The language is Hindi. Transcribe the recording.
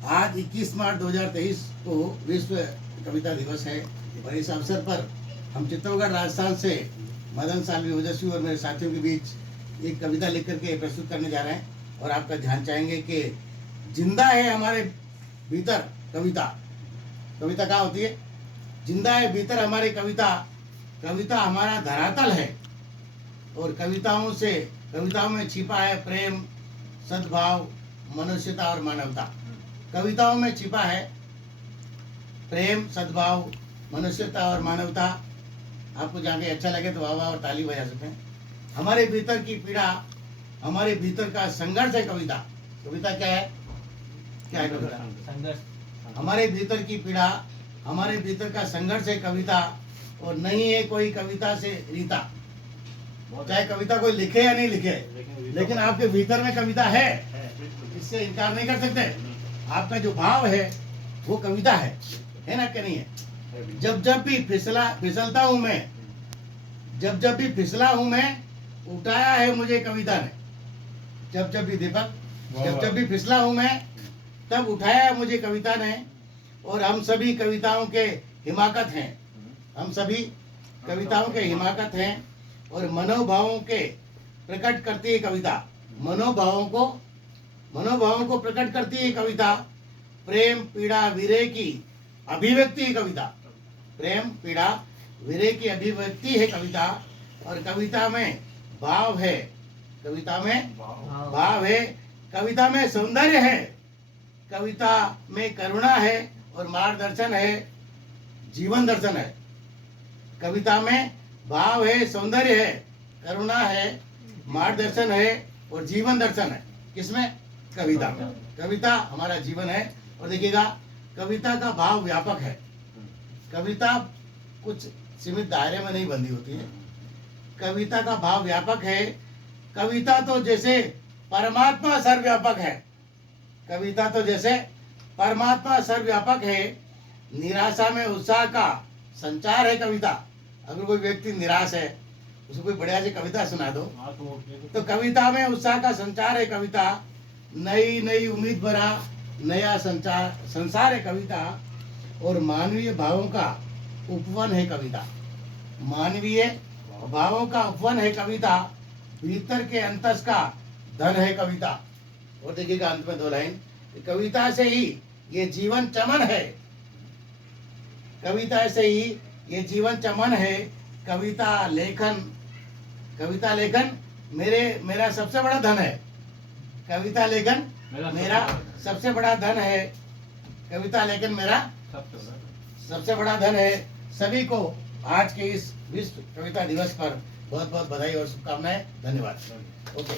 आज 21 मार्च 2023 को विश्व कविता दिवस है और इस अवसर पर हम चित्तौड़गढ़ राजस्थान से मदन सालवी ओजस्वी और मेरे साथियों के बीच एक कविता लिख करके प्रस्तुत करने जा रहे हैं और आपका ध्यान चाहेंगे कि जिंदा है हमारे भीतर कविता। कविता क्या होती है? जिंदा है भीतर हमारी कविता। कविता हमारा धरातल है और कविताओं में छिपा है प्रेम, सद्भाव, मनुष्यता और मानवता। कविताओं में छिपा है प्रेम, सद्भाव, मनुष्यता और मानवता। आपको जाके अच्छा लगे तो वाह वाह और ताली बजा सकते हैं। हमारे भीतर की पीड़ा, हमारे भीतर का संघर्ष है कविता। कविता क्या है? क्या है कविता? संघर्ष। हमारे भीतर की पीड़ा, हमारे भीतर का संघर्ष है कविता और नहीं है कोई कविता से रीता। चाहे कविता कोई लिखे या नहीं लिखे, लेकिन आपके भीतर में कविता है, इससे इनकार नहीं कर सकते। आपका जो भाव है वो कविता है ना कि नहीं है? जब जब भी फिसलता हूं मैं, जब जब भी फिसला हूं मैं, उठाया है मुझे कविता ने। जब जब भी दीपक, जब जब भी फिसला हूं मैं, तब उठाया है मुझे कविता ने। और हम सभी कविताओं के हिमाकत हैं, हम सभी कविताओं के हिमाकत हैं और मनोभावों के प्रकट करती है कविता। मनोभावों को प्रकट करती है कविता। प्रेम, पीड़ा, वीरे की अभिव्यक्ति है कविता। प्रेम, पीड़ा, वीरे की अभिव्यक्ति है कविता। और कविता में भाव है, कविता में भाव है, कविता में सौंदर्य है, कविता में करुणा है और मार्गदर्शन है, जीवन दर्शन है। कविता में भाव है, सौंदर्य है, करुणा है, मार्गदर्शन है और जीवन दर्शन है। किसमें? कविता में। कविता हमारा जीवन है। और देखिएगा, कविता का भाव व्यापक है। कविता कुछ सीमित दायरे में नहीं बंधी होती है। कविता का भाव व्यापक है। कविता तो जैसे परमात्मा सर्वव्यापक है। कविता तो जैसे परमात्मा सर्वव्यापक है। निराशा में उत्साह का संचार है कविता। अगर कोई व्यक्ति निराश है, उसको कोई बढ़िया सी कविता सुना दो तो कविता में उत्साह का संचार है कविता। नई नई उम्मीद भरा नया संसार है कविता। और मानवीय भावों का उपवन है कविता। मानवीय भावों का उपवन है कविता। भीतर के अंतस का धन है कविता। और देखिएगा अंत में 2 लाइन, कविता से ही ये जीवन चमन है। कविता से ही ये जीवन चमन है। कविता लेखन मेरा सबसे बड़ा धन है। कविता लेखन मेरा सबसे बड़ा धन है। कविता लेखन मेरा सबसे बड़ा धन है। सभी को आज के इस विश्व कविता दिवस पर बहुत बहुत बधाई और शुभकामनाएं। धन्यवाद। ओके।